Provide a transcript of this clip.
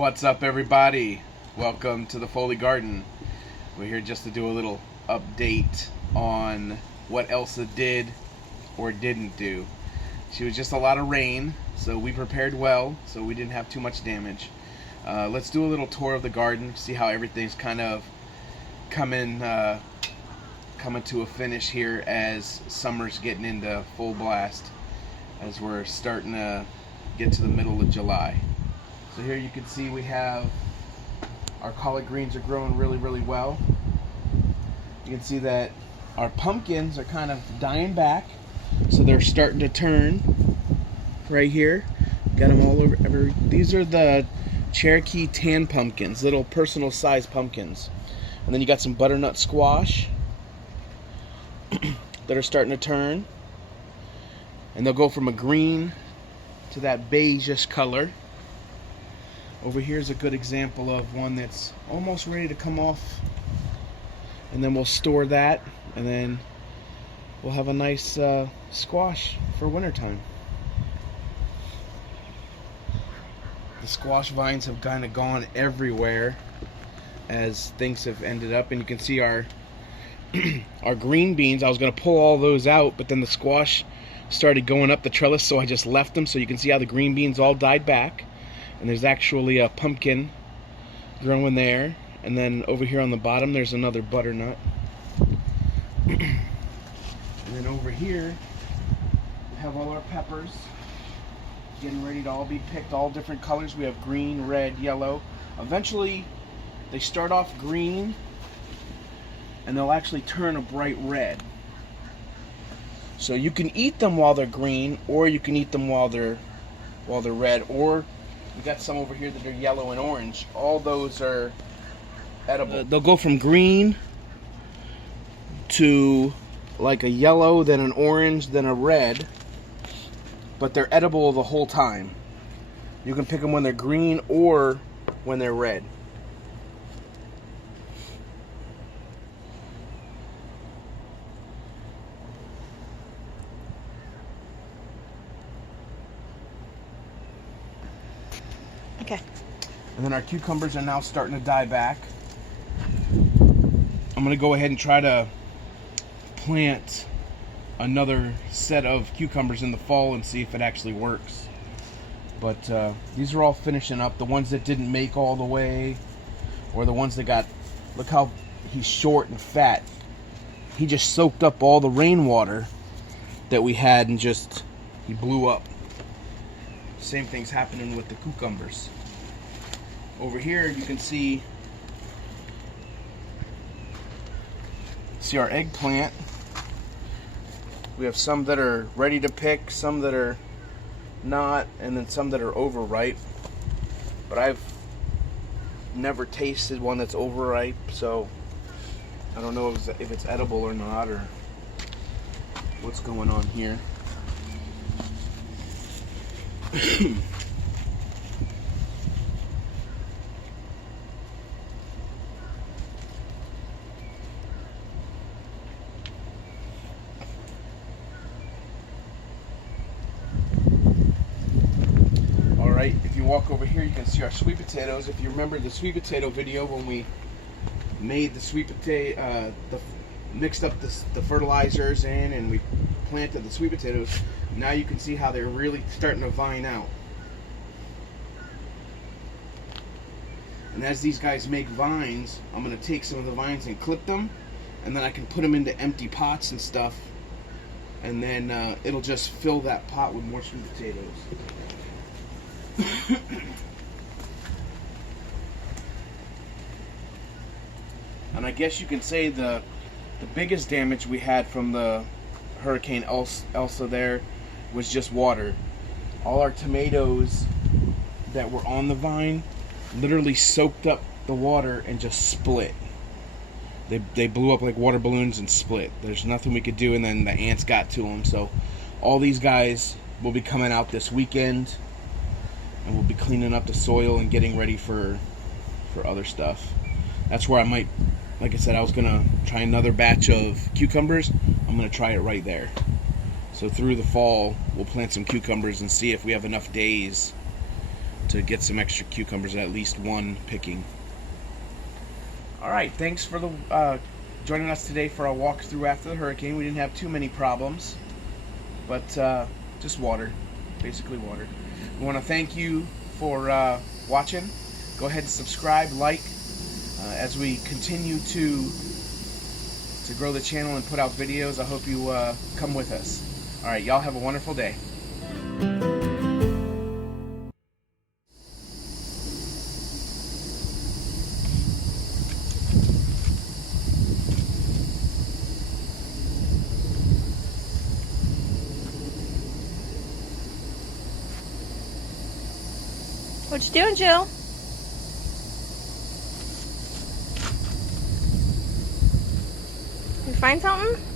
What's up, everybody? Welcome to the Foley Garden. We're here just to do a little update on what Elsa did or didn't do. She was just a lot of rain, so we prepared well, so we didn't have too much damage. Let's do a little tour of the garden, see how everything's kind of coming to a finish here as summer's getting into full blast, as we're starting to get to the middle of July. So here you can see we have our collard greens are growing really well. You can see that our pumpkins are kind of dying back, so they're starting to turn right here. Got them all over. These are the Cherokee tan pumpkins, little personal size pumpkins. And then you got some butternut squash that are starting to turn, and they'll go from a green to that beigeish color. Over here is a good example of one that's almost ready to come off, and then we'll store that, and then we'll have a nice squash for wintertime. The squash vines have kind of gone everywhere as things have ended up, and you can see our our green beans. I was going to pull all those out, but then the squash started going up the trellis, so I just left them. So you can see how the green beans all died back. And there's actually a pumpkin growing there. And then over here on the bottom, there's another butternut. And then over here, we have all our peppers getting ready to all be picked, all different colors. We have green, red, yellow. Eventually, they start off green, and they'll actually turn a bright red. So you can eat them while they're green, or you can eat them while they're red, or we got some over here that are yellow and orange. All those are edible. They'll go from green to like a yellow, then an orange, then a red, but they're edible the whole time. You can pick them when they're green or when they're red. Okay. And then our cucumbers are now starting to die back. I'm going to go ahead and try to plant another set of cucumbers in the fall and see if it actually works. But these are all finishing up. The ones that didn't make all the way, or the ones that got, look how he's short and fat. He just soaked up all the rainwater that we had and just, he blew up. Same thing's happening with the cucumbers. Over here you can see our eggplant. We have some that are ready to pick, some that are not, and then some that are overripe. But I've never tasted one that's overripe, so I don't know if it's edible or not, or what's going on here. Alright, if you walk over here, you can see our sweet potatoes. If you remember the sweet potato video when we made the sweet potato, mixed up the fertilizers in and we planted the sweet potatoes, now you can see how they're really starting to vine out. And as these guys make vines, I'm going to take some of the vines and clip them, and then I can put them into empty pots and stuff, and then it'll just fill that pot with more sweet potatoes. And I guess you can say the biggest damage we had from the Hurricane Elsa there was just water. All our tomatoes that were on the vine literally soaked up the water and just split. They blew up like water balloons and split. There's nothing we could do, and then the ants got to them. So all these guys will be coming out this weekend, and we'll be cleaning up the soil and getting ready for other stuff. That's where I might, like I said, I was gonna try another batch of cucumbers. I'm gonna try it right there. So through the fall, we'll plant some cucumbers and see if we have enough days to get some extra cucumbers, at least one picking. Alright, thanks for joining us today for our walkthrough after the hurricane. We didn't have too many problems, but just water, basically water. We want to thank you for watching. Go ahead and subscribe, like, as we continue to grow the channel and put out videos. I hope you come with us. Alright, y'all have a wonderful day. What you doing, Jill? You find something?